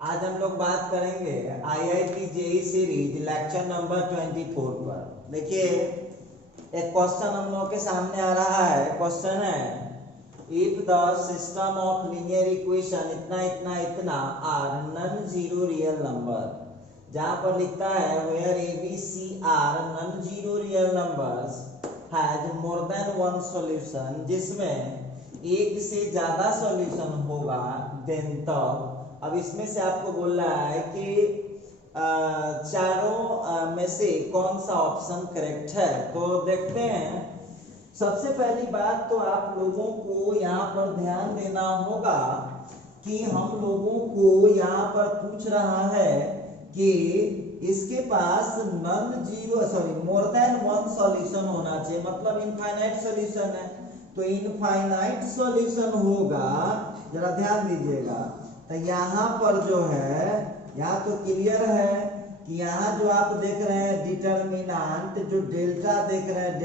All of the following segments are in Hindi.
आज हम लोग बात करेंगे IIT JEE series lecture number 24 पर। देखिए एक क्वेश्चन हम लोग के सामने आ रहा है। क्वेश्चन है if the system of linear equation इतना इतना इतना are non zero real number, जहां पर लिखता है where ABC are non zero real numbers has more than one solution, जिसमें एक से ज्यादा सॉल्यूशन होगा देन तब। अब इसमें से आपको बोल रहा है कि चारों में से कौन सा ऑप्शन करेक्ट है। तो देखते हैं। सबसे पहली बात तो आप लोगों को यहाँ पर ध्यान देना होगा कि हम लोगों को यहाँ पर पूछ रहा है कि इसके पास non zero more than one solution होना चाहिए, मतलब इनफाइनाइट सॉल्यूशन है। तो इनफाइनाइट सॉल्यूशन होगा, जरा ध्यान दीजिएगा। तो यहाँ पर जो है, यहाँ तो क्लियर है कि यहाँ जो आप देख रहे हैं डिटर्मिनेंट, जो डेल्टा देख रहे हैं,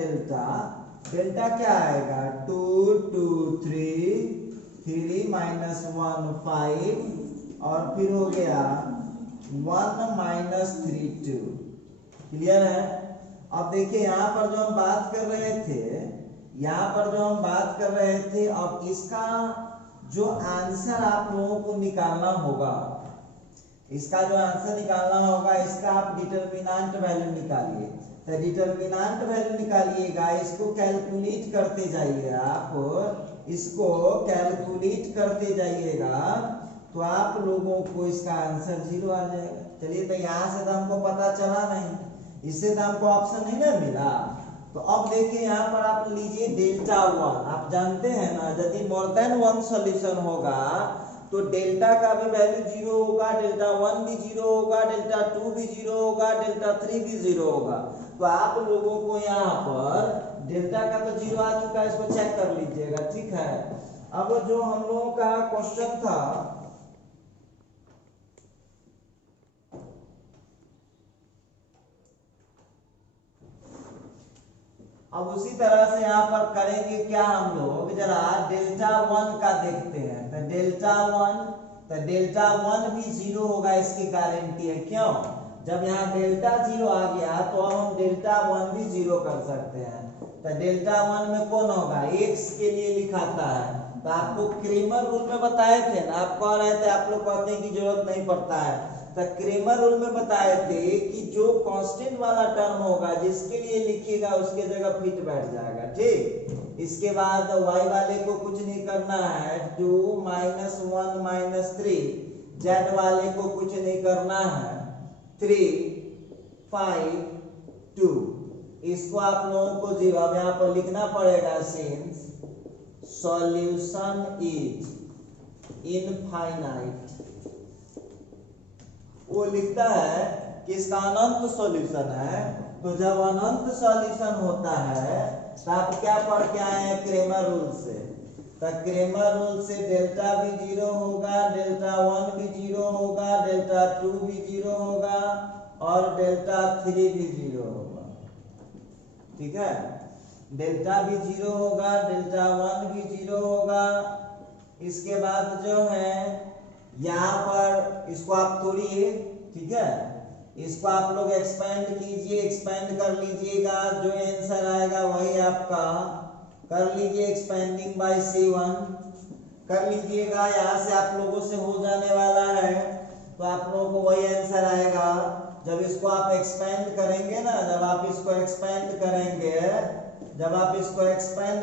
डेल्टा क्या आएगा 2 2 3 3 माइनस 1 5 और फिर हो गया 1 माइनस 3 2। क्लियर है। अब देखिए यहाँ पर जो हम बात कर रहे थे, अब इसका जो आंसर आप लोगों को निकालना होगा, इसका आप डिटर्मिनेंट वैल्यू निकालिए। तो डिटर्मिनेंट वैल्यू निकालिएगा, इसको कैलकुलेट करते जाइएगा, तो आप लोगों को इसका आंसर 0 आ जाएगा। चलिए, तो यहाँ से तो हमको पता चला नहीं, इससे तो हमको ऑप्शन नहीं ना मिला। तो अब देखिए यहाँ पर आप लीजिए डेल्टा 1। आप जानते हैं ना, यदि मोर देन वन सॉल्यूशन होगा तो डेल्टा का भी वैल्यू 0 होगा, डेल्टा 1 भी 0 होगा, डेल्टा 2 भी 0 होगा, डेल्टा 3 भी 0 होगा। तो आप लोगों को यहाँ पर डेल्टा का तो 0 आ चुका है, इसको चेक कर लीजिएगा। ठीक है। अब जो हम लोगों का क्वेश्चन था, अब उसी तरह से यहाँ पर करेंगे क्या हम लोग, जरा डेल्टा 1 का देखते हैं। तो डेल्टा 1 भी 0 होगा, इसकी गारंटी है। क्यों? जब यहाँ डेल्टा 0 आ गया तो अब हम डेल्टा 1 भी 0 कर सकते हैं। तो डेल्टा 1 में कौन होगा, x के लिए लिखाता है। तो आपको क्रेमर रूल में बताए थे ना, आप कह रहे थे, आप लोग कहते हैं कि जरूरत नहीं पड़ता है। तो क्रेमर रूल में बताए थे कि जो कांस्टेंट वाला टर्म होगा, जिसके लिए लिखिएगा उसके जगह फिट बैठ जाएगा। ठीक। इसके बाद y वाले को कुछ नहीं करना है, 2 माइनस 1 माइनस 3। z वाले को कुछ नहीं करना है, 3 5 2। इसको आप लोगों को 0 अब यहाँ पर लिखना पड़ेगा, सिंस सॉल्यूशन इज इनफाइनाइट। वो लिखता है कि इसका अनंत सॉल्यूशन है। तो जब अनंत सॉल्यूशन होता है तो आप क्या पढ़ के आए हैं, क्रेमर रूल से। तो क्रेमर रूल से डेल्टा भी 0 होगा, डेल्टा 1 भी 0 होगा, डेल्टा 2 भी 0 होगा और डेल्टा 3 भी 0 होगा। ठीक है। डेल्टा भी 0 होगा, डेल्टा 1 भी 0 होगा। इसके बाद जो है यहाँ पर इसको आप तोड़िए। ठीक है। इसको आप लोग एक्सपेंड कीजिए, एक्सपेंड कर लीजिएगा, जो आंसर आएगा वही आपका कर लीजिए। एक्सपेंडिंग बाय C1 कर लीजिएगा, यहाँ से आप लोगों से हो जाने वाला है। तो आप लोगों को वही आंसर आएगा। जब इसको आप एक्सपेंड करेंगे ना, जब आप इसको एक्सपेंड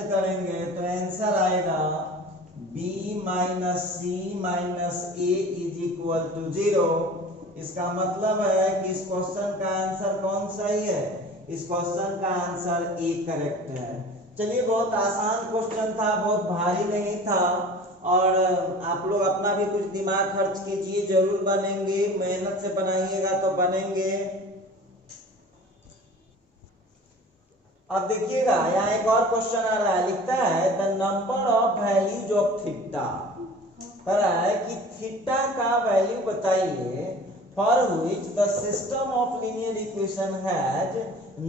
करेंगे तो आंसर आएगा b minus C minus A is equal to 0। इसका मतलब है कि इस क्वेश्चन का आंसर कौन सही है, इस क्वेश्चन का आंसर ए करेक्ट है। चलिए, बहुत आसान क्वेश्चन था, बहुत भारी नहीं था। और आप लोग अपना भी कुछ दिमाग खर्च कीजिए, जरूर बनेंगे, मेहनत से बनाइएगा तो बनेंगे। अब देखिएगा यहाँ एक और क्वेश्चन आ रहा है, लिखता है the number of values of theta. कह रहा है कि थीटा का वैल्यू बताइए for which the system of linear equation has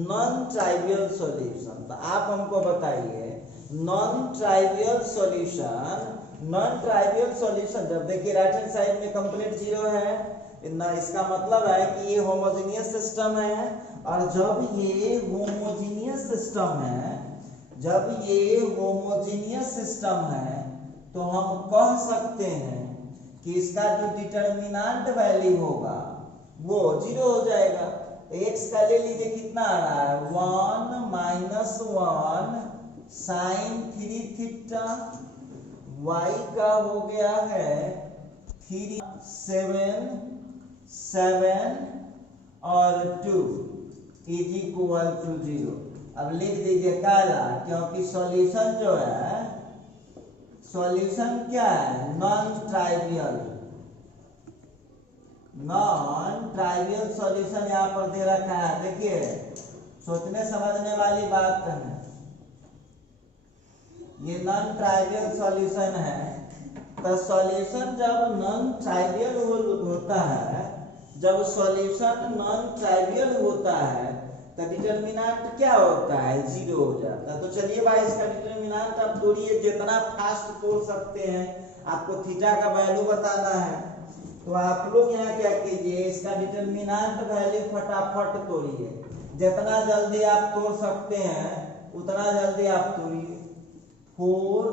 non trivial solution. तो आप हमको बताइए non trivial solution non trivial solution, जब देखिए राइट हैंड साइड में कंप्लीट जीरो है ना, इसका मतलब है कि ये होमोजेनियस सिस्टम है। और जब ये होमोजेनियस सिस्टम है, जब ये होमोजेनियस सिस्टम है, तो हम कह सकते हैं कि इसका जो डिटरमिनेंट वैल्यू होगा वो जीरो हो जाएगा। तो एक्स का ले लीजिए, कितना आ रहा है 1 माइनस 1 साइन 3 थीटा, y का हो गया है 3 7 और 2 इज इक्वल टू 0। अब लिख दीजिए काला, क्योंकि सॉल्यूशन जो है, सॉल्यूशन क्या है, non trivial, non trivial solution यहाँ पर दे रखा है। देखिए सोचने समझने वाली बात है, ये नॉन ट्राइवियल सॉल्यूशन है। तो सॉल्यूशन जब नॉन ट्राइवियल होता है, जब सॉल्यूशन नॉन ट्राइवियल होता है तो डिटरमिनेंट क्या होता है, जीरो हो जाता है। तो चलिए भाई इसका डिटरमिनेंट आप तोड़िए, जितना फास्ट तोड़ सकते हैं। आपको थीटा का वैल्यू बताना है, तो आप लोग यहाँ क्या कीजिए, इसका डिटरमिनेंट वैल्यू फटाफट तोड़िए। जितना जल्दी आप तोड़ सकते हैं उतना जल्दी आप तोड़िए। 4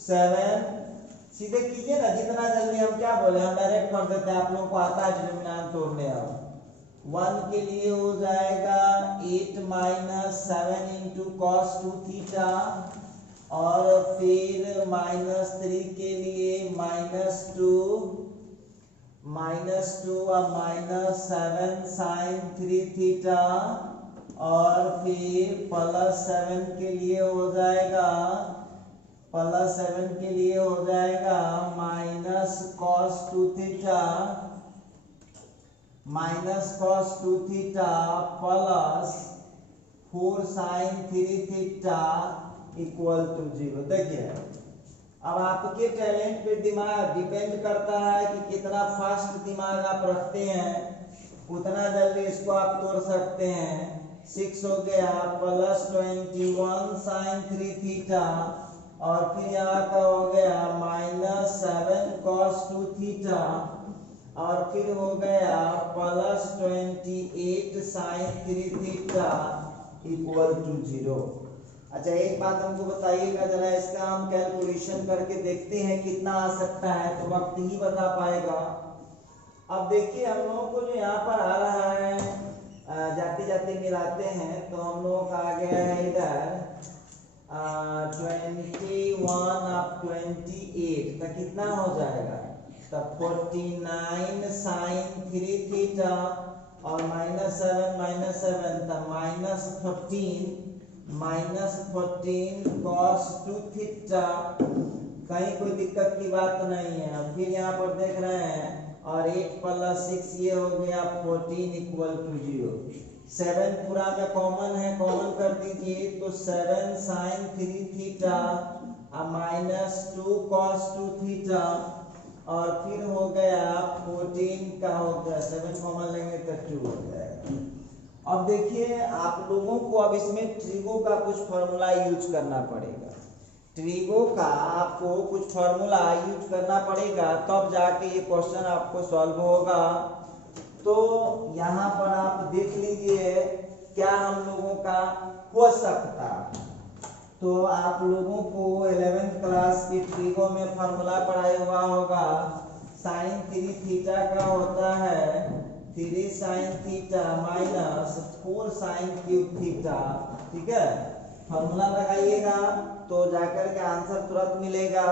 7 सीधे कीजिए ना, जितना जल्दी। हम क्या बोले, हम डायरेक्ट कर देते हैं, आप लोगों को आता है डिटरमिनेंट तोड़ने। अब 1 के लिए हो जाएगा 8 माइनस 7 इंटू कॉस 2 थीटा, और फिर -3 के लिए -2 और -7 साइन 3 थीटा, और फिर +7 के लिए हो जाएगा, +7 के लिए हो जाएगा minus cos 2 theta, plus 4 sine 3 theta equal to 0। देखिए अब आपके टैलेंट पे दिमाग डिपेंड करता है कि कितना फास्ट दिमाग आप रखते हैं, उतना जल्दी इसको आप तोड़ सकते हैं। 6 हो गया +21 साइन 3 थीटा, और फिर यहाँ का हो गया -7 कॉस 2 थीटा, और फिर हो गया +28 साइन 3 थीटा इक्वल टू 0। अच्छा एक बात हमको बताइएगा जरा, इसका हम कैलकुलेशन करके देखते हैं कितना आ सकता है, तो वक्त ही बता पाएगा। अब देखिए हम लोगों को जो यहाँ पर आ रहा है, जाते जाते मिलाते हैं, तो हम लोगों का आ गया है इधर 21 अब 28, तो कितना हो जाएगा, तब 49 साइन 3 थीटा, और -7 तब -14 कॉस 2 थीटा। कहीं कोई दिक्कत की बात नहीं है। फिर यहाँ पर देख रहे हैं, और 8 + 6 ये हो गया 14 इक्वल टू 0। 7 पूरा में कॉमन है, कॉमन कर दीजिए, तो 7 साइन 3 थीटा -2 कॉस 2 थीटा, और फिर हो गया 14 का हो गया 7 कॉमन लेंगे तो 2 हो जाएगा। अब देखिए आप लोगों को अब इसमें ट्रिगो का कुछ फॉर्मूला यूज करना पड़ेगा। ट्रिगो का आपको कुछ फॉर्मूला यूज करना पड़ेगा, तब जाके ये क्वेश्चन आपको सॉल्व होगा। तो यहाँ पर आप देख लीजिए क्या हम लोगों का हो सकता। तो आप लोगों को 11th क्लास की ट्रिगो में फॉर्मूला पढ़ाया हुआ होगा। साइन 3 थीटा का होता है 3 sine theta minus 4 sine cube theta. ठीक है, फॉर्मूला लगाइएगा तो जाकर के आंसर तुरंत मिलेगा।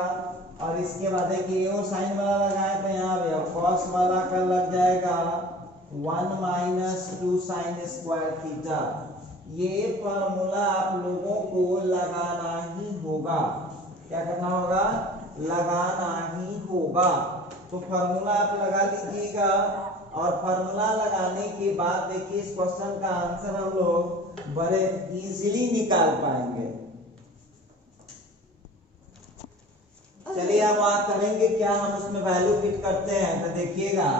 और इसके बाद देखिए वो साइन वाला लगाए तो यहाँ पे कॉस वाला का लग जाएगा 1 - 2 साइन स्क्वायर थीटा। ये फॉर्मूला आप लोगों को लगाना ही होगा। क्या करना होगा, लगाना ही होगा। तो फॉर्मूला आप लगा लीजिएगा, और फॉर्मूला लगाने के बाद देखिए इस क्वेश्चन का आंसर हम लोग बड़े इजीली निकाल पाएंगे। चलिए अब वहां करेंगे क्या, हम उसमें वैल्यू फिट करते हैं। तो देखिएगा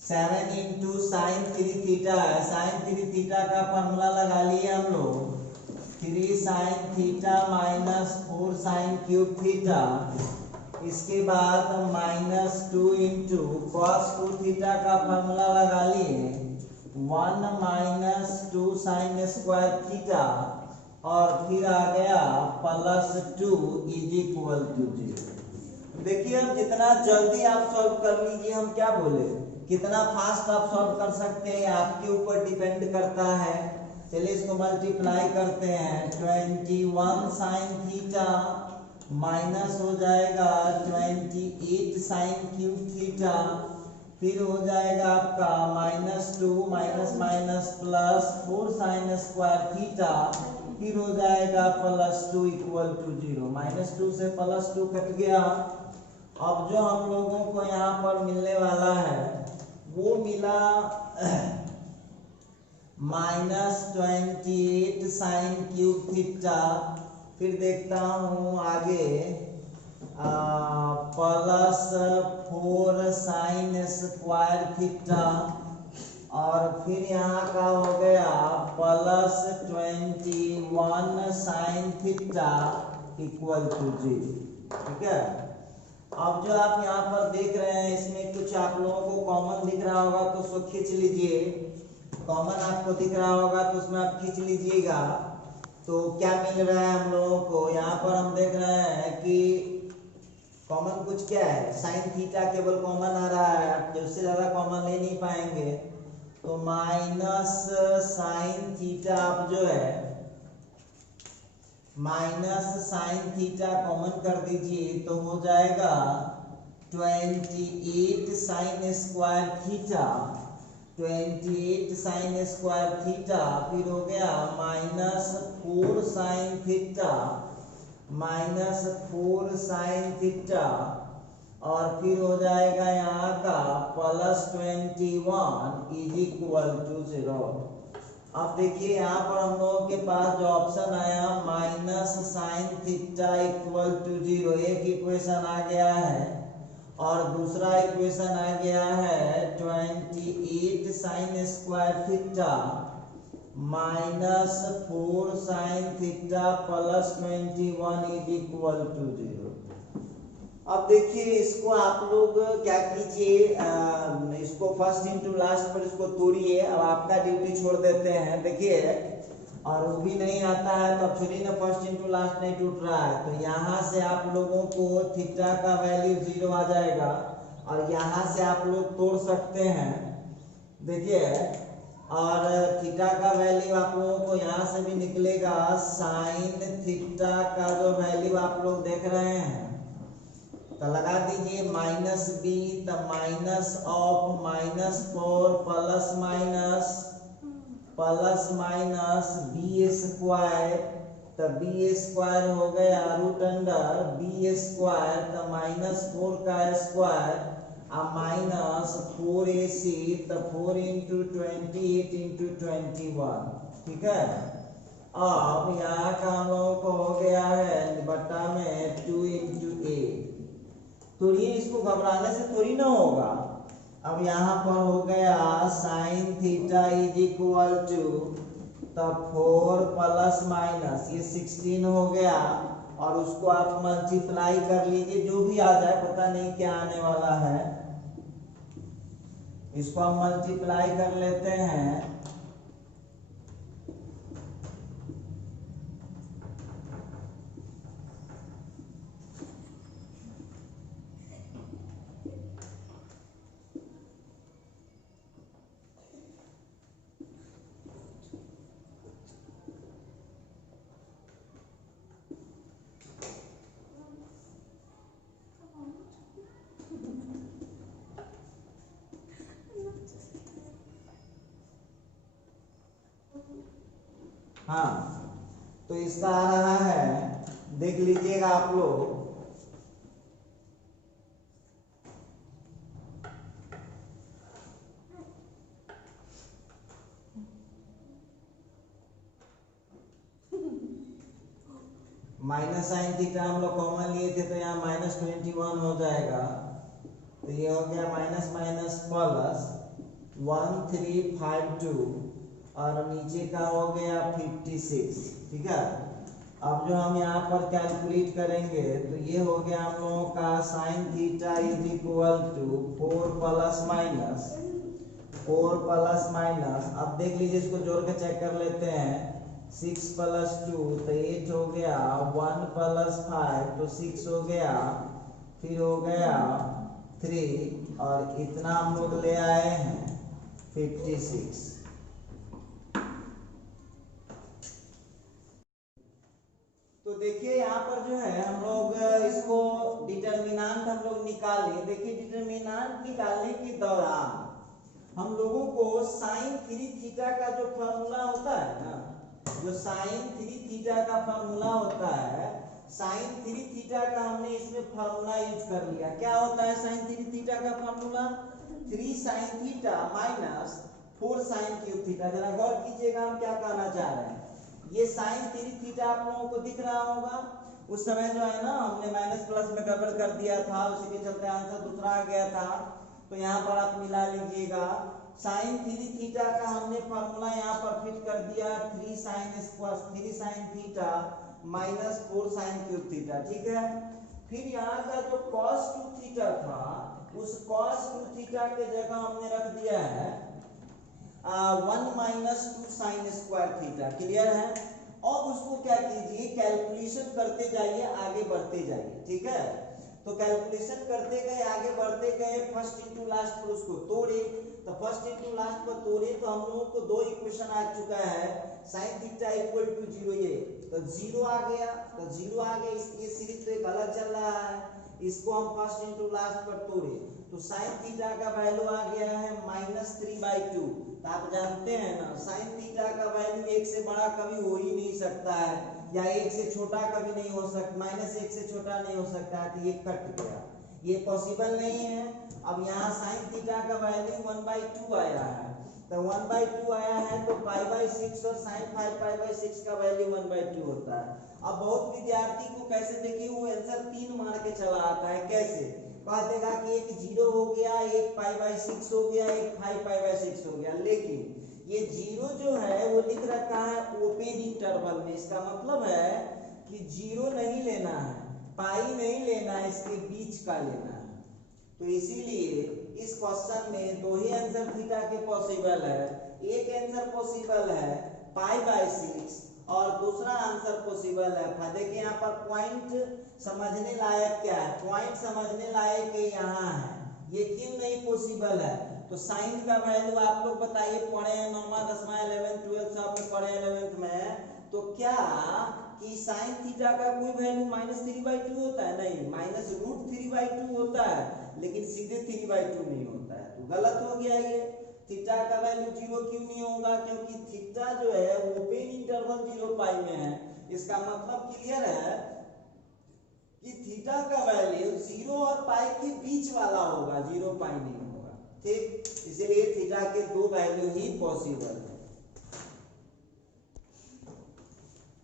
7 × साइन 3 थीटा है। साइन 3 थीटा का फॉर्मूला लगा लिए हम लोग 3 sine theta minus 4 sine cube theta, इसके बाद -2 इंटू कॉस 2 थीटा का फॉर्मूला लगा लिए 1 - 2 साइन स्क्वायर थीटा और फिर आ गया +2 इज इक्वल टू 0। देखिए अब जितना जल्दी आप सॉल्व कर लीजिए, हम क्या बोले, कितना फास्ट आप सॉल्व कर सकते हैं आपके ऊपर डिपेंड करता है। चलिए इसको मल्टीप्लाई करते हैं, 21 साइन थीटा माइनस हो जाएगा 28 साइन क्यूब थीटा, फिर हो जाएगा आपका -2 minus minus +4 sign square theta, फिर हो जाएगा +2 इक्वल टू 0। -2 से +2 कट गया। अब जो हम लोगों को यहाँ पर मिलने वाला है वो मिला -28 साइन क्यूब थीटा, फिर देखता हूँ आगे +4 साइन स्क्वायर थीटा और फिर यहाँ का हो गया +21 साइन थीटा इक्वल टू 0। ठीक है, अब जो आप यहाँ पर देख रहे हैं इसमें कुछ आप लोगों को कॉमन दिख रहा होगा तो उसको खींच लीजिए। कॉमन आपको दिख रहा होगा तो उसमें आप खींच लीजिएगा। तो क्या मिल रहा है हम लोगों को, यहाँ पर हम देख रहे हैं कि कॉमन कुछ क्या है, साइन थीटा केवल कॉमन आ रहा है, आप उससे ज्यादा कॉमन ले नहीं पाएंगे। तो माइनस साइन थीटा आप जो है माइनस साइन थीटा कॉमन कर दीजिए तो हो जाएगा 28 sine square theta, 28 sine square theta, फिर हो गया -4 साइन थीटा, -4 साइन थीटा और फिर हो जाएगा यहाँ का +21 इज इक्वल टू 0। अब देखिए यहाँ पर हम लोगों के पास जो ऑप्शन आया -साइन थीटा इक्वल टू 0, एक इक्वेशन आ गया है और दूसरा इक्वेशन आ गया है 28 sine square theta -4 sine theta +21 is equal to 0। अब देखिए इसको आप लोग क्या कीजिए, इसको फर्स्ट इंटू लास्ट पर इसको तोड़िए। अब आपका ड्यूटी छोड़ देते हैं, देखिए और वो भी नहीं आता है तो अब थोड़ी ना फर्स्ट इंटू लास्ट नहीं टूट रहा है। तो यहाँ से आप लोगों को थीटा का वैल्यू 0 आ जाएगा और यहाँ से आप लोग तोड़ सकते हैं। देखिए और थीटा का वैल्यू आप लोगों को यहाँ से भी निकलेगा, साइन थीटा का जो वैल्यू आप लोग देख रहे हैं तो लगा दीजिए -b, तो minus of -4 plus minus b square, तो b स्क्वायर हो गया √b स्क्वायर, तो -4 का स्क्वायर -4ac, तो 4 × 28 × 21। ठीक है, अब यहाँ का हम लोगों को हो गया है बट्टा में 2 × 8। तो ये इसको घबराने से थोड़ी ना होगा। अब यहाँ पर हो गया sine theta is equal to, तो 4 प्लस माइनस ये 16 हो गया और उसको आप मल्टीप्लाई कर लीजिए, जो भी आ जाए, पता नहीं क्या आने वाला है। इसको हम मल्टीप्लाई कर लेते हैं, हाँ तो इसका आ रहा है, देख लीजिएगा आप लोग, माइनस साइन थीटा हम लोग कॉमन लिए थे तो यहाँ -21 हो जाएगा। तो ये हो गया माइनस माइनस प्लस 1352 और नीचे का हो गया 56। ठीक है, अब जो हम यहाँ पर कैलकुलेट करेंगे तो ये हो गया हम लोगों का sine theta is equal to 4 plus minus. अब देख लीजिए, इसको जोड़ के चेक कर लेते हैं। 6 + 2 तो 8 हो गया, 1 + 5 तो 6 हो गया, फिर हो गया 3 और इतना हम लोग ले आए हैं 56। तो देखिए यहाँ पर जो है हम लोग इसको डिटर्मिनेंट हम लोग निकाले। देखिए डिटर्मिनेंट निकालने के दौरान हम लोगों को साइन 3 थीटा का जो फॉर्मूला होता है ना, जो साइन 3 थीटा का फॉर्मूला होता है, साइन 3 थीटा का हमने इसमें फॉर्मूला यूज कर लिया। क्या होता है साइन 3 थीटा का formula? 3 sin theta minus 4 sin cube theta. जरा गौर कीजिएगा हम क्या कहना चाह रहे हैं। ये साइन 3 थीटा आप लोगों को दिख रहा होगा। उस समय जो है ना हमने माइनस प्लस में गड़बड़ कर दिया था, उसी के चलते आंसर दूसरा आ गया था। तो यहाँ पर आप मिला लीजिएगा। साइन 3 थीटा का हमने फॉर्मूला यहाँ पर फिट कर दिया, 3 sin theta minus 4 sin cube theta. ठीक है, फिर यहाँ का जो cos 2 थीटा था, उस cos 2 थीटा के जगह हमने रख दिया है 1 - 2 sin स्क्वायर थीटा। क्लियर है? और उसको क्या कीजिए, कैलकुलेशन करते जाइए, आगे बढ़ते जाइए। ठीक है, तो कैलकुलेशन करते गए, आगे बढ़ते गए, फर्स्ट इंटू लास्ट पर उसको तोड़े। तो फर्स्ट इंटू लास्ट पर तोड़े तो हम लोगों को 2 इक्वेशन आ चुका है, sin थीटा इक्वल टू 0, ये तो 0 आ गया। तो 0 आ गया, ये सीरीज तो गलत चल रहा है, इसको हम फर्स्ट इंटू लास्ट पर तोड़े तो sin थीटा का वैल्यू आ गया है -3/2। तो आप जानते हैं ना sin थीटा का वैल्यू 1 से बड़ा कभी हो ही नहीं सकता है, या 1 से छोटा कभी नहीं हो सकता, -1 से छोटा नहीं हो सकता है। तो ये कट गया, ये पॉसिबल नहीं है। अब यहाँ sin थीटा का वैल्यू 1/2 आया है, तो 1/2 आया है तो π/6 और sin 5π/6 का वैल्यू 1/2 होता है। अब बहुत विद्यार्थी को कैसे देखिए, वो आंसर 3 मार के चला आता है। कैसे कह देगा कि एक 0 हो गया, एक π/6 हो गया, एक 5π/6 हो गया, लेकिन ये 0 जो है वो लिख रखा है ओपन इंटरवल में। इसका मतलब है कि 0 नहीं लेना है, पाई नहीं लेना है, इसके बीच का लेना है। तो इसीलिए इस क्वेश्चन में 2 ही आंसर थीटा के पॉसिबल है। एक आंसर पॉसिबल है π/6 और दूसरा आंसर पॉसिबल है। देखिए यहाँ पर पॉइंट समझने लायक क्या है, पॉइंट समझने लायक यहाँ है, ये क्यों नहीं पॉसिबल है। तो साइन का वैल्यू आप लोग बताइए, पढ़े हैं 9वां 10वां 11th 12th सब में पढ़े 11th में, तो क्या कि साइन थीटा का कोई वैल्यू -3/2 होता है? नहीं, -√3/2 होता है, लेकिन सीधे 3/2 नहीं होता है। तो गलत हो गया ये। थीटा का वैल्यू 0 क्यों नहीं होगा? क्योंकि थीटा जो है ओपन इंटरवल 0 पाई में है। इसका मतलब क्लियर है कि थीटा का वैल्यू 0 और पाई के बीच वाला होगा, 0 पाई नहीं होगा। ठीक, इसलिए थीटा के 2 वैल्यू ही पॉसिबल है।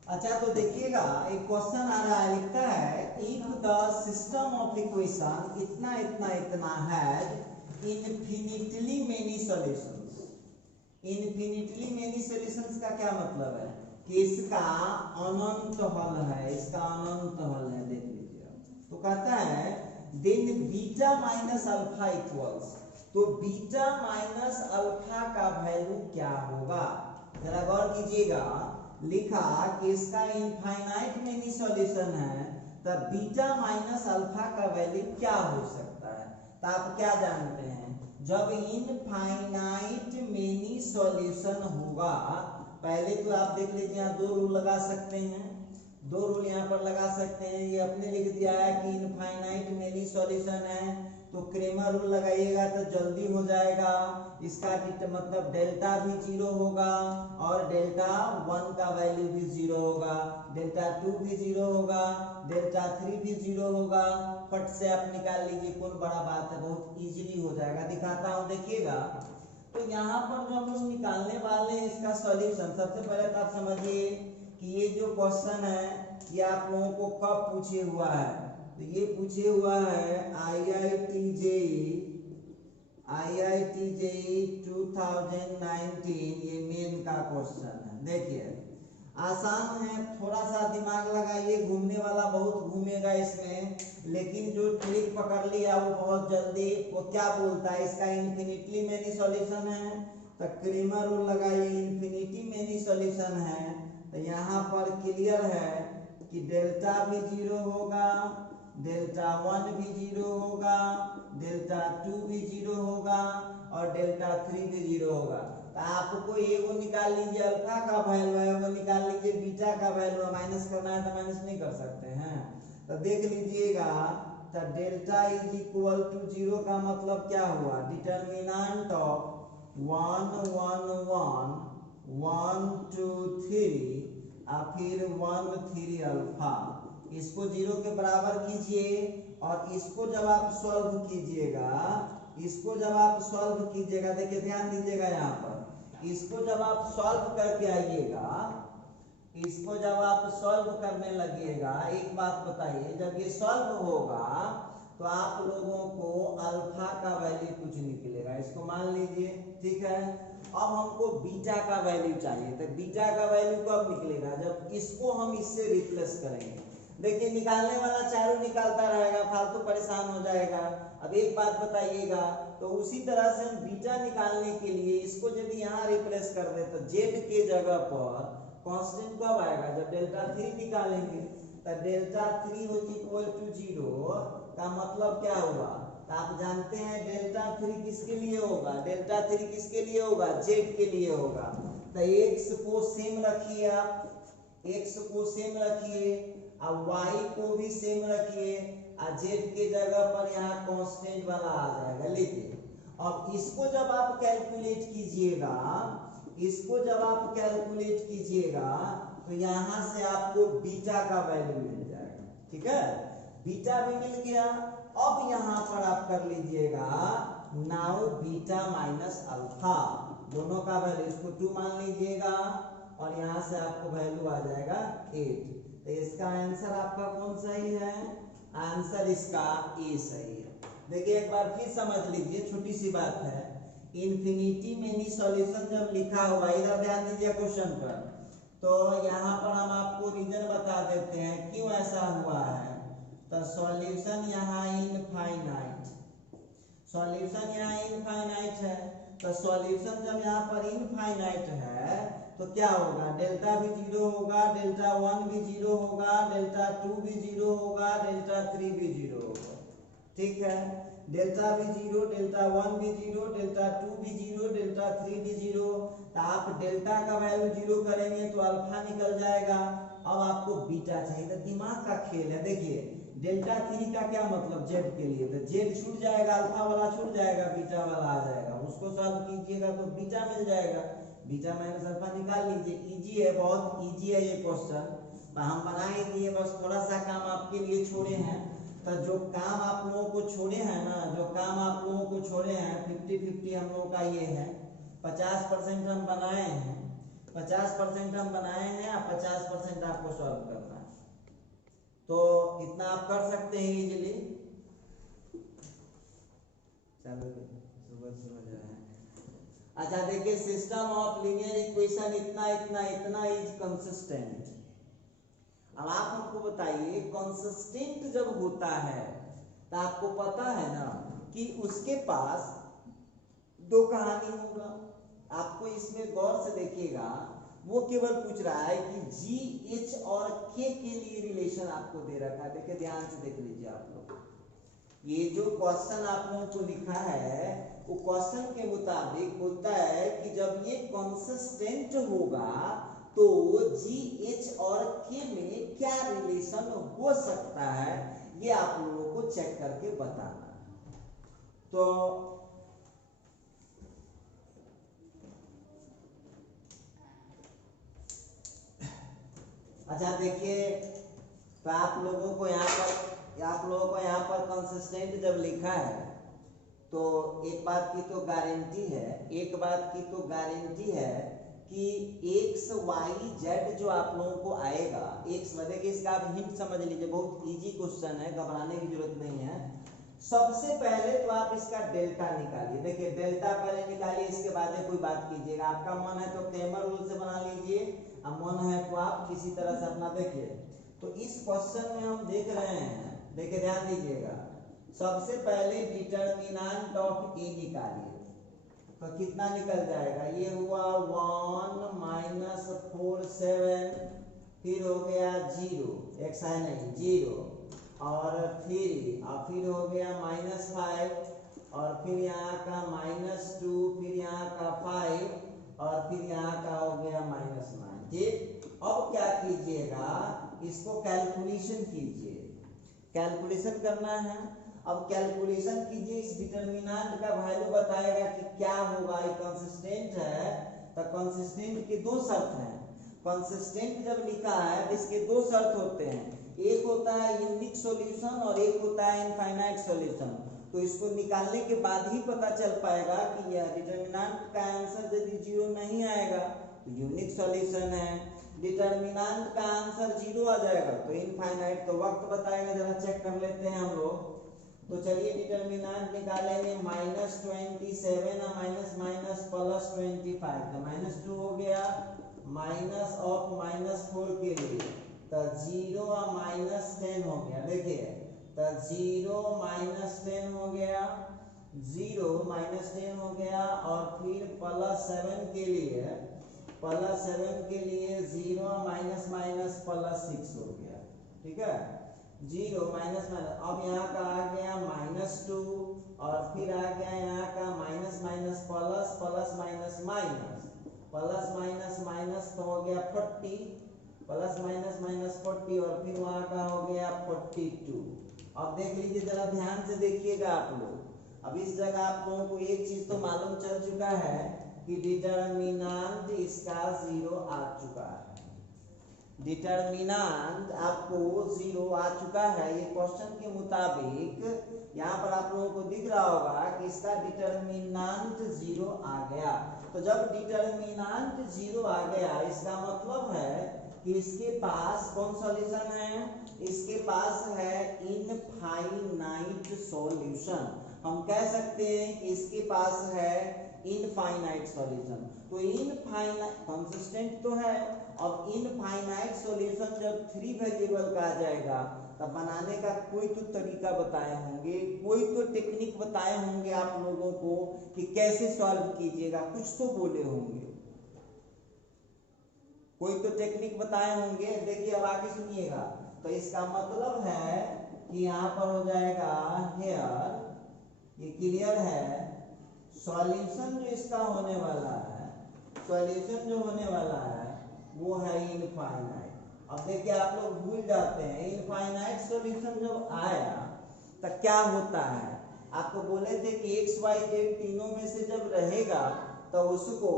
अच्छा, तो देखिएगा एक क्वेश्चन आ रहा है, लिखता है if the system of equation इतना इतना इतना has infinitely many solutions. Infinitely many solutions का क्या मतलब है कि इसका अनंत हल है, इसका अनंत हल है। देख लीजिए, तो कहता है then beta minus alpha equals, तो बीटा माइनस अल्फा का वैल्यू क्या होगा? जरा गौर कीजिएगा, लिखा कि इसका इनफाइनाइट मेनी सॉल्यूशन है, तब बीटा माइनस अल्फा का वैल्यू क्या हो सकता है? तो आप क्या जानते हैं, जब इनफाइनाइट मेनी सॉल्यूशन होगा, पहले तो आप देख लीजिए यहाँ 2 रूल लगा सकते हैं, 2 रूल यहाँ पर लगा सकते हैं। ये अपने लिख दिया है कि इनफाइनाइट मेनी सॉल्यूशन है, तो क्रेमर रूल लगाइएगा तो जल्दी हो जाएगा। इसका मतलब डेल्टा भी 0 होगा और डेल्टा 1 का वैल्यू भी 0 होगा, डेल्टा 2 भी 0 होगा, डेल्टा 3 भी 0 होगा। फट से आप निकाल लीजिए, कौन बड़ा बात है, बहुत इजीली हो जाएगा। दिखाता हूँ, देखिएगा। तो यहाँ पर जो हम लोग निकालने वाले हैं इसका सॉल्यूशन, सबसे पहले तो आप समझिए कि ये जो क्वेश्चन है ये आप लोगों को कब पूछे हुआ है, तो ये पूछे हुआ है IIT JEE 2019, ये मेन का क्वेश्चन है। देखिए आसान है, थोड़ा सा दिमाग लगाइए, घूमने वाला बहुत घूमेगा इसमें, लेकिन जो ट्रिक पकड़ लिया वो बहुत जल्दी, वो क्या बोलता है, इसका इन्फिनिटली मेनी सॉल्यूशन है, तो क्रेमर रूल लगाइए, इन्फिनिटी मेनी सॉल्यूशन है, तो यहाँ पर क्लियर है कि डेल्टा भी 0 होगा, डेल्टा 1 भी 0 होगा, डेल्टा 2 भी 0 होगा और डेल्टा 3 भी 0 होगा। तो आपको एगो निकाल लीजिए अल्फा का वैल्यू है, वो निकाल लीजिए बीटा का वैल्यू है, माइनस करना है तो माइनस नहीं कर सकते हैं। तो देख लीजिएगा, तो डेल्टा इज इक्वल टू 0 का मतलब क्या हुआ, डिटर्मिनेंट ऑफ 1 1 1 1 2 3 और फिर 1 3 अल्फा, इसको 0 के बराबर कीजिए और इसको जब आप सॉल्व कीजिएगा, इसको जब आप सॉल्व कीजिएगा, देखिए ध्यान दीजिएगा यहाँ पर, इसको जब आप सॉल्व करके आइएगा, इसको जब आप सॉल्व करने लगिएगा, एक बात बताइए, जब ये सॉल्व होगा तो आप लोगों को अल्फा का वैल्यू कुछ निकलेगा, इसको मान लीजिए, ठीक है। अब हमको बीटा का वैल्यू चाहिए, तो बीटा का वैल्यू कब निकलेगा, जब इसको हम इससे रिप्लेस करेंगे। देखिए निकालने वाला चारों निकालता रहेगा, फालतू परेशान हो जाएगा। अब एक बात बताइएगा, तो उसी तरह से हम बीटा निकालने के लिए इसको यदि यहाँ रिप्लेस कर दे तो जेड के जगह पर कांस्टेंट कब आएगा, जब डेल्टा 3 निकालेंगे, तो डेल्टा 3 इक्वल टू 0 का मतलब क्या हुआ, तो आप जानते हैं डेल्टा 3 किसके लिए होगा, डेल्टा 3 किसके लिए होगा, जेड के लिए होगा। तो एक्स को सेम रखिए, आप एक्स को सेम रखिए और y को भी सेम रखिए और z के जगह पर यहाँ कांस्टेंट वाला आ जाएगा, लिखिए। अब इसको जब आप कैलकुलेट कीजिएगा, इसको जब आप कैलकुलेट कीजिएगा तो यहाँ से आपको बीटा का वैल्यू मिल जाएगा, ठीक है, बीटा भी मिल गया। अब यहाँ पर आप कर लीजिएगा नाउ बीटा माइनस अल्फा, दोनों का वैल्यू, इसको 2 मान लीजिएगा और यहाँ से आपको वैल्यू आ जाएगा 8। तो इसका आंसर आपका कौन सही है, आंसर इसका ए सही है। देखिए एक बार फिर समझ लीजिए, छोटी सी बात है, इन्फिनिटी मेनी सॉल्यूशन जब लिखा हुआ, इधर ध्यान दीजिए क्वेश्चन पर, तो यहाँ पर हम आपको रीजन बता देते हैं क्यों ऐसा हुआ है। तो सॉल्यूशन यहाँ इनफाइनाइट, सॉल्यूशन यहाँ इनफाइनाइट है, तो सॉल्यूशन जब यहाँ पर इनफाइनाइट है तो क्या होगा, डेल्टा भी 0 होगा, डेल्टा 1 भी 0 होगा, डेल्टा 2 भी 0 होगा, डेल्टा 3 भी 0 होगा, ठीक है। डेल्टा भी 0, डेल्टा 1 भी 0, डेल्टा 2 भी 0, डेल्टा 3 भी 0। तो आप डेल्टा का वैल्यू 0 करेंगे तो अल्फा निकल जाएगा। अब आपको बीटा चाहिए, तो दिमाग का खेल है। देखिए डेल्टा 3 का क्या मतलब, जेड के लिए, तो जेड छूट जाएगा, अल्फा वाला छूट जाएगा, बीटा वाला आ जाएगा, उसको सॉल्व कीजिएगा तो बीटा मिल जाएगा, बीटा माइनस अल्फा निकाल लीजिए। इजी है, बहुत इजी है ये क्वेश्चन, हम बना ही दिए, बस थोड़ा सा काम आपके लिए छोड़े हैं। तो जो काम आप लोगों को छोड़े हैं ना, जो काम आप लोगों को छोड़े हैं 50-50 हम लोगों का ये है, 50% हम बनाए हैं, 50% हम बनाए हैं और 50% आपको सॉल्व करना है। तो इतना आप कर सकते हैं इजीली। चलो सुबह सुबह जो है, अच्छा देखिए, सिस्टम ऑफ लीनियर इक्वेशन इतना इतना इतना इज कंसिस्टेंट। अब आप हमको बताइए, कंसिस्टेंट जब होता है तो आपको पता है ना कि उसके पास दो कहानी होगा। आपको इसमें गौर से देखिएगा, वो केवल पूछ रहा है कि जी, एच और के लिए रिलेशन आपको दे रखा है। देखिए ध्यान से देख लीजिए आप लोग, ये जो क्वेश्चन आप लोगों को लिखा है वो क्वेश्चन के मुताबिक बोलता है कि जब ये कंसिस्टेंट होगा तो जी, एच और के में क्या रिलेशन हो सकता है, ये आप लोगों को चेक करके बताना है। तो अच्छा देखिए, तो आप लोगों को यहाँ पर कंसिस्टेंट जब लिखा है तो एक बात की तो गारंटी है, एक बात की तो गारंटी है कि एक्स वाई जेड जो आप लोगों को आएगा, एक्स देखिए इसका आप हिंट समझ लीजिए, बहुत इजी क्वेश्चन है, घबराने की जरूरत नहीं है। सबसे पहले तो आप इसका डेल्टा निकालिए। देखिए डेल्टा पहले निकालिए, इसके बाद कोई बात कीजिएगा। आपका मन है तो क्रेमर रूल से बना लीजिए, मन है तो आप किसी तरह से अपना देखिए। तो इस क्वेश्चन में हम देख रहे हैं, देखिए ध्यान दीजिएगा, सबसे पहले डिटर्मिनेंट ऑफ ए निकालिए। तो कितना निकल जाएगा, ये हुआ 1 माइनस 4 7, फिर हो गया 0, एक है नहीं 0, और 3, और फिर हो गया -5, और फिर यहाँ का -2, फिर यहाँ का 5, और फिर यहाँ का हो गया -9। ठीक, अब क्या कीजिएगा, इसको कैलकुलेशन कीजिए, कैलकुलेशन करना है। अब कैलकुलेशन कीजिए, इस डिटर्मिनेंट का वैल्यू बताएगा कि क्या होगा। ये कंसिस्टेंट है, तो कंसिस्टेंट के दो शर्त हैं। कंसिस्टेंट जब लिखा है तो इसके दो शर्त होते हैं, एक होता है यूनिक सॉल्यूशन और एक होता है इनफाइनाइट सॉल्यूशन। तो इसको निकालने के बाद ही पता चल पाएगा कि यह डिटर्मिनेंट का आंसर यदि 0 नहीं आएगा तो यूनिक सॉल्यूशन है, डिटर्मिनेंट का आंसर 0 आ जाएगा तो इनफाइनाइट। तो वक्त बताएगा, जरा चेक कर लेते हैं हम लोग। तो चलिए डिटर्मिनेंट निकालेंगे, -27 और माइनस +25, तो -2 हो गया, माइनस ऑफ -4 के लिए तो 0 और -10 हो गया। देखिए तो 0 -10 हो गया, 0 -10 हो गया, और फिर +7 के लिए, +7 के लिए 0 माइनस +6 हो गया। ठीक है, 0 माइनस, अब यहाँ का आ गया -2, और फिर आ गया यहाँ का minus plus plus minus minus, plus minus minus तो हो गया 40, प्लस माइनस माइनस 40, और फिर वहाँ का हो गया 42। अब देख लीजिए, जरा ध्यान से देखिएगा आप लोग। अब इस जगह आप लोगों को एक चीज तो मालूम चल चुका है कि डिटर्मिनेंट इसका 0 आ चुका है, डिटर्मिनेंट आपको 0 आ चुका है। ये क्वेश्चन के मुताबिक यहाँ पर आप लोगों को दिख रहा होगा कि इसका डिटर्मिनेंट 0 आ गया। तो जब डिटर्मिनेंट 0 आ गया, इसका मतलब है कि इसके पास कौन सॉल्यूशन है, इसके पास है इनफाइनाइट सॉल्यूशन। हम कह सकते हैं कि इसके पास है इनफाइनाइट सॉल्यूशन। तो इनफाइनाइट कंसिस्टेंट तो है, अब इनफाइनाइट सॉल्यूशन जब 3 वेरिएबल का आ जाएगा तब बनाने का कोई तो तरीका बताए होंगे, कोई तो टेक्निक बताए होंगे आप लोगों को कि कैसे सॉल्व कीजिएगा, कुछ तो बोले होंगे, कोई तो टेक्निक बताए होंगे। देखिए अब आगे सुनिएगा। तो इसका मतलब है कि यहाँ पर हो जाएगा हेयर, ये क्लियर है, सॉल्यूशन जो इसका होने वाला है, सॉल्यूशन जो होने वाला है वो है इनफाइनाइट। अब देखिए आप लोग भूल जाते हैं, इनफाइनाइट सॉल्यूशन जब आया तो क्या होता है, आपको बोले थे कि x y z तीनों में से जब रहेगा तो उसको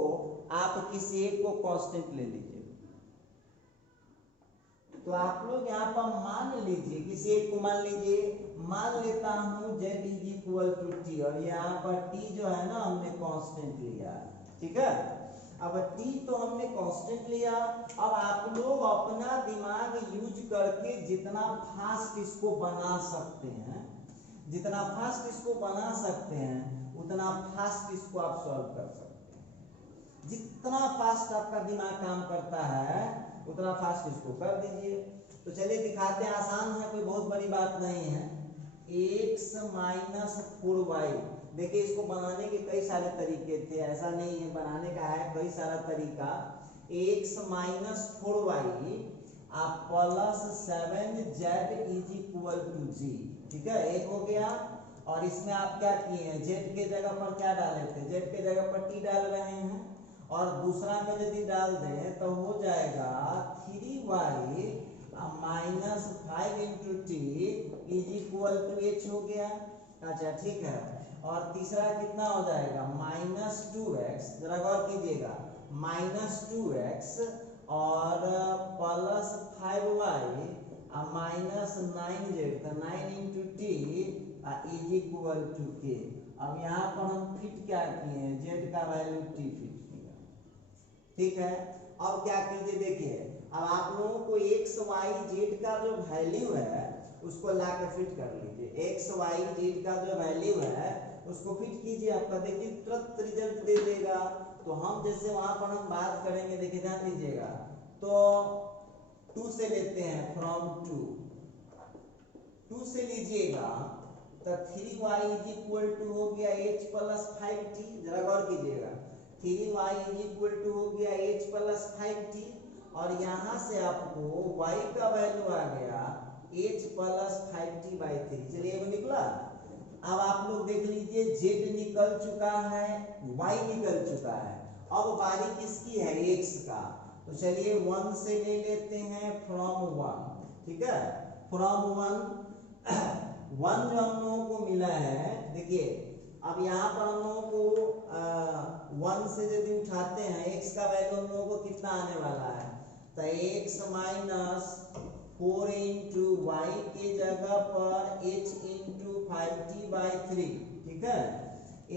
आप किसी एक को कांस्टेंट ले लीजिए। तो आप लोग यहाँ पर मान लीजिए, किसी एक को मान लीजिए, मान लेता हूं z = t, और यहाँ पर t जो है ना हमने कांस्टेंट लिया, ठीक है। अब t तो हमने कांस्टेंट लिया। अब आप लोग अपना दिमाग यूज करके जितना फास्ट इसको बना सकते हैं, जितना फास्ट इसको बना सकते हैं उतना फास्ट इसको आप सॉल्व कर सकते हैं। जितना फास्ट आपका दिमाग काम करता है उतना फास्ट इसको कर दीजिए। तो चलिए दिखाते हैं, आसान है, कोई बहुत बड़ी बात नहीं है। x - 4y, देखिए इसको बनाने के कई सारे तरीके थे, ऐसा नहीं है, बनाने का है कई सारा तरीका। x - 4y आप +7z = g, ठीक है, एक हो गया। और इसमें आप क्या किए हैं, z के जगह पर क्या डाले थे, z के जगह पर t डाल रहे हैं, और दूसरा में यदि डाल दें तो हो जाएगा 3y -5 × t = h हो गया। अच्छा ठीक है, और तीसरा कितना हो जाएगा, -2x, जरा गौर कीजिएगा, -2x और +5y -9z, तो 9 × t = k। अब यहाँ पर हम फिट क्या किए हैं, z का वैल्यू t फिट किया, ठीक है। अब क्या कीजिए, देखिए अब आप लोगों को x y z का जो वैल्यू है उसको ला के फिट कर लीजिए। x y z का जो वैल्यू है उसको फिट कीजिए, आपका देखिए तुरंत रिजल्ट दे देगा। तो हम जैसे वहां पर हम बात करेंगे, देखिए ध्यान दीजिएगा, तो तो 2 से लेते हैं, फ्रॉम 2 से लीजिएगा तो 3y इज इक्वल टू हो गया h प्लस 5t। जरा गौर कीजिएगा, 3y इज इक्वल टू हो गया h प्लस 5t, और यहां से आपको y का वैल्यू आ गया h प्लस 5t/3। चलिए वो निकला। अब आप लोग देख लीजिए, z निकल चुका है, y निकल चुका है, अब बारी किसकी है, x का। तो चलिए 1 से ले लेते हैं, फ्रॉम 1, ठीक है, फ्रॉम 1 जो हम लोगों को मिला है, देखिए अब यहाँ पर हम लोगों को 1 से यदि उठाते हैं, x का वैल्यू हम लोगों को कितना आने वाला है, तो x माइनस 4 इंटू वाई के जगह पर h इंटू 5t/3, ठीक है,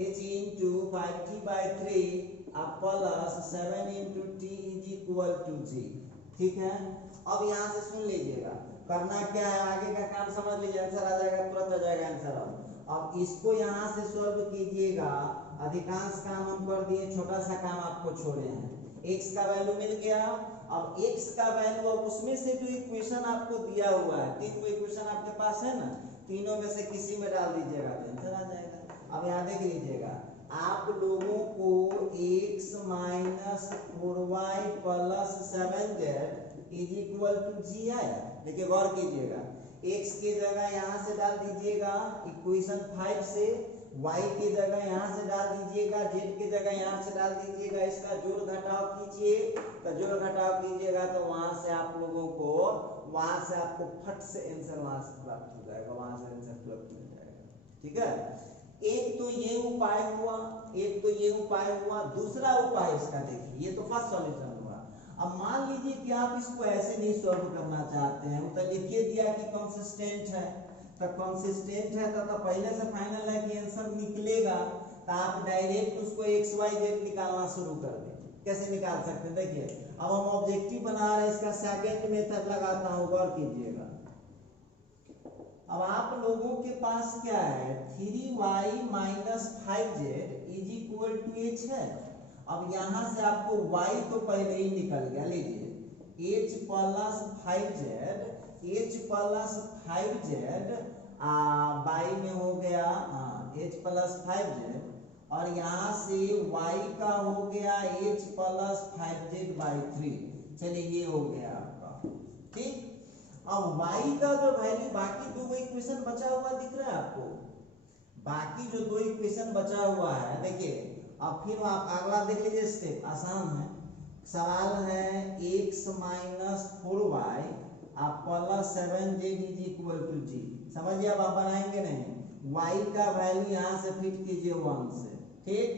h into 5t/3 plus 7 into t is equal to g, ठीक है। अब यहाँ से सुन लीजिएगा, करना क्या है, आगे का काम समझ लीजिए, आंसर आ जाएगा, तुरंत आ जाएगा आंसर। अब इसको यहाँ से सॉल्व कीजिएगा, अधिकांश काम हम कर दिए, छोटा सा काम आपको छोड़े हैं। x का वैल्यू मिल गया, अब x का वैल्यू, अब उसमें से जो इक्वेशन आपको दिया हुआ है, 3 इक्वेशन आपके पास है ना, तीनों में से किसी में डाल दीजिएगा तो आंसर आ जाएगा। अब यहाँ देख लीजिएगा, आप लोगों को x minus 4y plus 7z is equal to G आया। देखिए गौर कीजिएगा, x के जगह यहाँ से डाल दीजिएगा इक्वेशन 5 से, y के जगह यहाँ से डाल दीजिएगा, z के जगह यहाँ से डाल दीजिएगा, इसका जोड़ घटाव कीजिए, तो जोड़ घटाव कीजिएगा तो वहां से आप लोगों को, वहां से आपको फट से आंसर वहां से प्राप्त हो जाएगा, वहां से आंसर तुरंत मिल जाएगा, ठीक है। एक तो ये उपाय हुआ, एक तो ये उपाय हुआ, दूसरा उपाय इसका देखिए, ये तो फर्स्ट सॉल्यूशन हुआ। अब मान लीजिए कि आप इसको ऐसे नहीं सॉल्व करना चाहते हैं, तो लिखिए दिया कि कंसिस्टेंट है, तो कंसिस्टेंट है तो पहले से फाइनल है कि आंसर निकलेगा, तो आप डायरेक्ट उसको एक्स वाई जेड निकालना शुरू कर दें। कैसे निकाल सकते हैं, देखिए अब हम ऑब्जेक्टिव बना रहे हैं, इसका सेकंड मेथड लगाता हूं, गौर कीजिएगा। अब आप लोगों के पास क्या है, 3y minus 5z is equal to h है। अब यहां से आपको y तो पहले ही निकल गया, लीजिए h प्लस 5z बाई में हो गया h प्लस 5z, और यहाँ से y का हो गया h प्लस 5z/3। चलिए ये हो गया आपका, ठीक। अब y का जो वैल्यू, बाकी दो इक्वेशन बचा हुआ दिख रहा है आपको, बाकी जो दो इक्वेशन बचा हुआ है, देखिए अब फिर आप अगला देख लीजिए स्टेप, आसान है। सवाल है x minus 4y plus 7z is equal to g। समझिए अब आप बनाएंगे नहीं, y का वैल्यू यहाँ से फिट कीजिए 1 से, ठीक,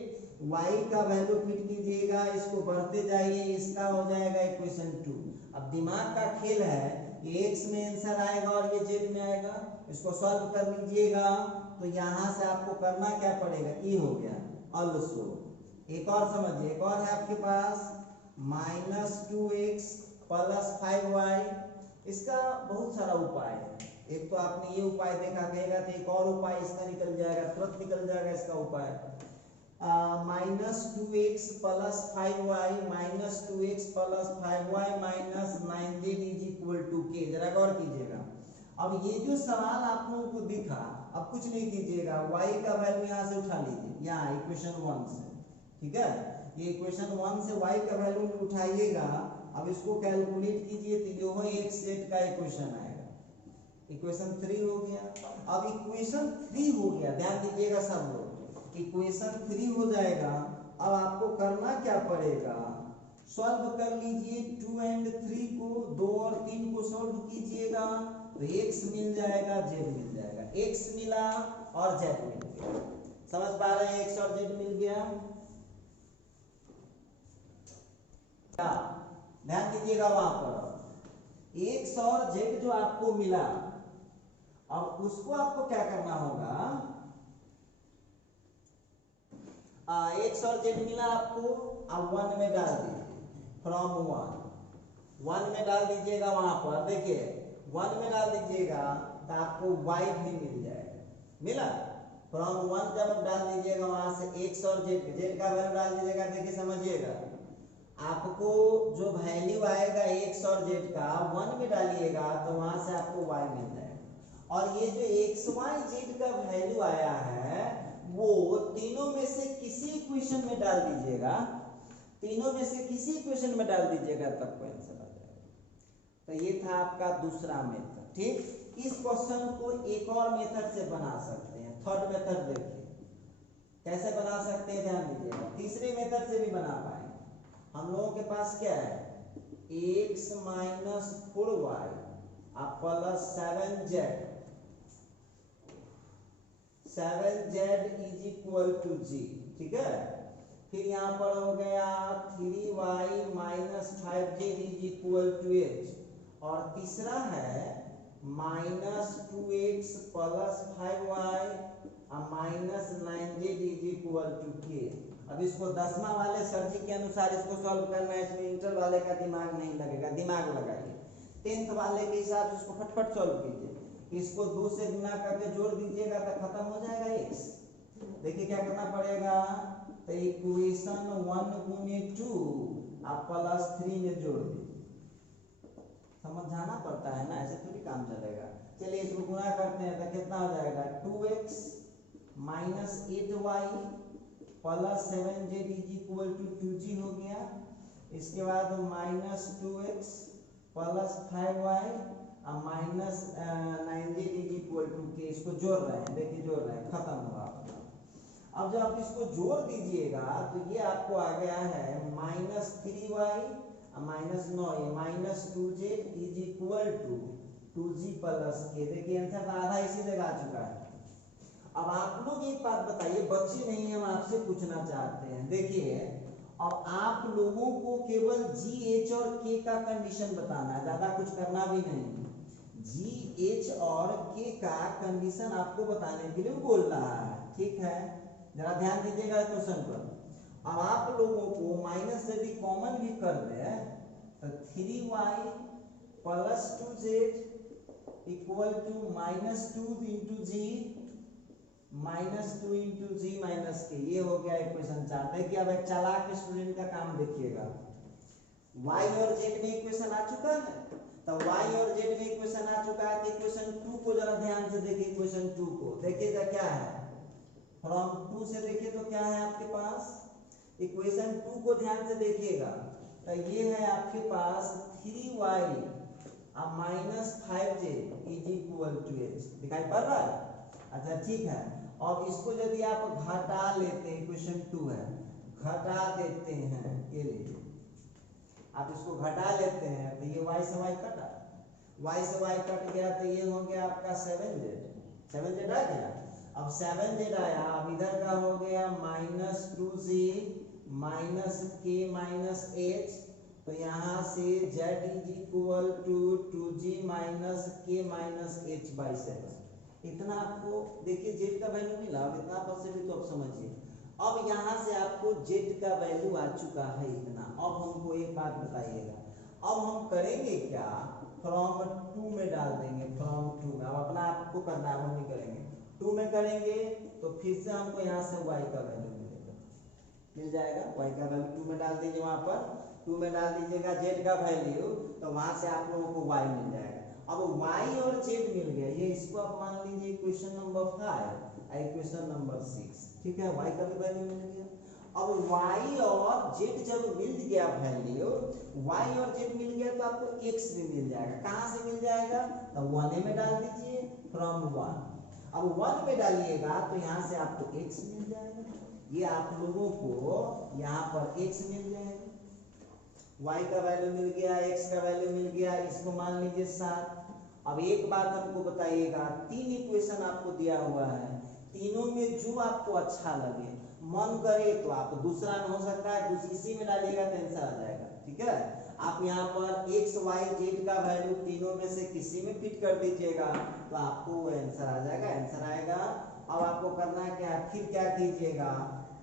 y का वैल्यू फिट कीजिएगा, इसको बढ़ते जाइए, इसका हो जाएगा इक्वेशन 2। अब दिमाग का खेल है, ये x में आंसर आएगा और ये z में आएगा, इसको सॉल्व कर लीजिएगा, तो यहाँ से आपको करना क्या पड़ेगा, e हो गया ऑल्सो। एक और समझिए, एक और है आपके पास माइनस 2x प्लस 5y। इसका बहुत सारा उपाय है, एक तो आपने ये उपाय देखा, कहेगा तो एक और उपाय इसका निकल जाएगा, तुरंत निकल जाएगा इसका उपाय। Minus 2x plus 5y minus 2x plus 5y minus 9z is equal to k। जरा गौर कीजिएगा, अब ये जो सवाल आप लोगों को दिखा, अब कुछ नहीं कीजिएगा, y का वैल्यू यहाँ से उठा लीजिए, यहाँ इक्वेशन 1 से, ठीक है, ये इक्वेशन 1 से y का वैल्यू उठाइएगा। अब इसको कैलकुलेट कीजिए तो ये xz का इक्वेशन आएगा, इक्वेशन 3 हो गया। अब इक्वेशन 3 हो गया, ध्यान दीजिएगा सब लोग, इक्वेशन 3 हो जाएगा। अब आपको करना क्या पड़ेगा, सॉल्व कर लीजिए 2 और 3 को, 2 और 3 को सॉल्व कीजिएगा तो x मिल जाएगा, z मिल जाएगा, x मिला और z मिल गया। समझ पा रहे हैं, x और z मिल गया। ध्यान दीजिएगा, वहां पर x और z जो आपको मिला, अब उसको आपको क्या करना होगा, x और z मिला आपको, अब 1 में डाल दीजिए, फ्रॉम 1 में डाल दीजिएगा, वहां पर देखिए 1 में डाल दीजिएगा तो आपको y भी मिल जाएगा, मिला। फ्रॉम 1 जब आप डाल दीजिएगा, वहां से x और z का वैल्यू डाल दीजिएगा, देखिए समझिएगा, आपको जो वैल्यू आएगा x और z का 1 में डालिएगा तो वहां से आपको y मिल जाएगा। और ये जो x y z का वैल्यू आया है वो तीनों में से किसी इक्वेशन में डाल दीजिएगा, तीनों में से किसी इक्वेशन में डाल दीजिएगा तब को आंसर आ जाएगा। तो ये था आपका दूसरा मेथड। ठीक, इस क्वेश्चन को एक और मेथड से बना सकते हैं। थर्ड मेथड देखिए कैसे बना सकते हैं, ध्यान दीजिएगा। तीसरे मेथड से भी बना पाएंगे। हम लोगों के पास क्या है, x minus 4y plus 7z is equal to g। ठीक है, फिर यहाँ पर हो गया 3y minus 5z is equal to h, और तीसरा है minus 2x plus 5y minus 9z is equal to k। अब इसको 10वां वाले सर जी के अनुसार इसको सॉल्व करना है, इसमें इंटर वाले का दिमाग नहीं लगेगा, दिमाग लगाइए। 10th वाले के हिसाब से इसको फटफट सॉल्व कीजिए। इसको 2 से गुना करके जोड़ दीजिएगा तो खत्म हो जाएगा x। देखिए क्या करना पड़ेगा, तो इक्वेशन 1 गुने 2 आप प्लस 3 में जोड़ दीजिए। समझाना पड़ता है ना, ऐसे थोड़ी काम चलेगा। चलिए इसको गुना करते हैं तो कितना हो जाएगा, 2x minus 8y plus 7z is equal to 2g हो गया। इसके बाद minus 2x plus 5y minus 9z is equal to k। इसको जोड़ रहे हैं, देखिए जोड़ रहे हैं, खत्म हुआ। अब जब आप इसको जोड़ दीजिएगा तो ये आपको आ गया है minus 3y minus 9 minus 2z is equal to 2g plus k। देखिए आंसर आधा इसी जगह आ चुका है। अब आप लोग एक बात बताइए, बच्चे नहीं हम आपसे पूछना चाहते हैं। देखिए अब आप लोगों को केवल जी एच और के का कंडीशन बताना है, ज्यादा कुछ करना भी नहीं। जी एच और के का कंडीशन आपको बताने के लिए बोल रहा है। ठीक है, जरा ध्यान दीजिएगा क्वेश्चन पर। अब आप लोगों को माइनस यदि कॉमन भी कर दे तो 3y plus 2z equal to minus 2 into G minus 2 into G minus K. ये हो गया इक्वेशन 4। देखिए अब एक चालाक स्टूडेंट का काम देखिएगा। y और z में इक्वेशन आ चुका है, तो y और z में इक्वेशन आ चुका है तो इक्वेशन 2 को जरा ध्यान से देखिए। इक्वेशन 2 को देखिएगा क्या है, फ्रॉम 2 से देखिए तो क्या है आपके पास, इक्वेशन 2 को ध्यान से देखिएगा तो ये है आपके पास 3y minus 5z is equal to h। दिखाई पड़ रहा है? अच्छा ठीक है। और इसको यदि आप घटा लेते हैं, क्वेश्चन 2 है, घटा देते हैं, ये लीजिए आप इसको घटा लेते हैं तो ये y से y कटा, y से y कट गया तो ये हो गया आपका 7z आ गया। अब 7z आया, अब इधर का हो गया minus 2z minus k minus h, तो यहाँ से z is equal to 2g minus k minus h by 7। इतना आपको देखिए z का वैल्यू मिला, अब इतना पर से भी तो आप समझिए। अब यहाँ से आपको z का वैल्यू आ चुका है इतना। अब हमको एक बात बताइएगा, अब हम करेंगे क्या, फ्रॉम 2 में डाल देंगे, फ्रॉम 2 में। अब अपना आपको करना है, हम नहीं करेंगे, 2 में करेंगे तो फिर से हमको यहाँ से y का वैल्यू मिलेगा, मिल जाएगा। y का वैल्यू 2 में डाल दीजिए, वहां पर 2 में डाल दीजिएगा z का वैल्यू, तो वहां से आप लोगों को y मिल जाएगा। अब y और z मिल गया, ये इसको आप मान लीजिए इक्वेशन नंबर 5 इक्वेशन नंबर 6। ठीक है, y का भी वैल्यू मिल गया। अब y और z जब मिल गया वैल्यू, y और z मिल गया तो आपको x भी मिल जाएगा। कहाँ से मिल जाएगा, तो 1 में डाल दीजिए, फ्रॉम 1। अब 1 में डालिएगा तो यहाँ से आपको x मिल जाएगा। ये आप लोगों को यहाँ पर x मिल जाएगा, y का वैल्यू मिल गया, x का वैल्यू मिल गया, इसको मान लीजिए 7। अब एक बात हमको बताइएगा, 3 इक्वेशन आपको दिया हुआ है, तीनों में जो आपको अच्छा लगे, मन करे तो आप दूसरा में हो सकता है इसी में डालिएगा तो आंसर आ जाएगा। ठीक है, आप यहाँ पर x y z का वैल्यू तीनों में से किसी में फिट कर दीजिएगा तो आपको वो आंसर आ जाएगा, आंसर आएगा। अब आपको करना क्या, फिर क्या कीजिएगा,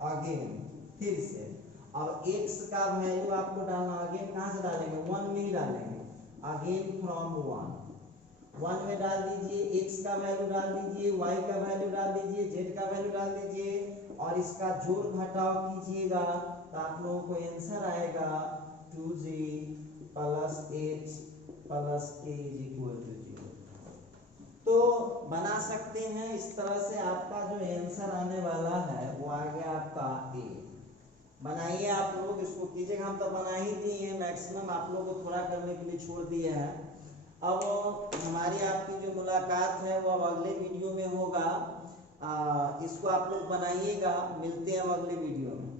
अगेन फिर से अब x का वैल्यू आपको डालना, अगेन कहाँ से डालेंगे, 1 में ही डालेंगे, अगेन फ्रॉम 1 में डाल दीजिए, x का वैल्यू डाल दीजिए, y का वैल्यू डाल दीजिए, z का वैल्यू डाल दीजिए और इसका जोड़ घटाव कीजिएगा तो आप लोगों को आंसर आएगा 2g plus h plus k is equal to 0। तो बना सकते हैं इस तरह से। आपका जो आंसर आने वाला है वो आ गया आपका a। बनाइए आप लोग, इसको कीजिएगा। हम तो बना ही दिए हैं, मैक्सिमम आप लोग को थोड़ा करने के लिए छोड़ दिए हैं। अब हमारी आपकी जो मुलाकात है वो अब अगले वीडियो में होगा। इसको आप लोग बनाइएगा। मिलते हैं अब अगले वीडियो में।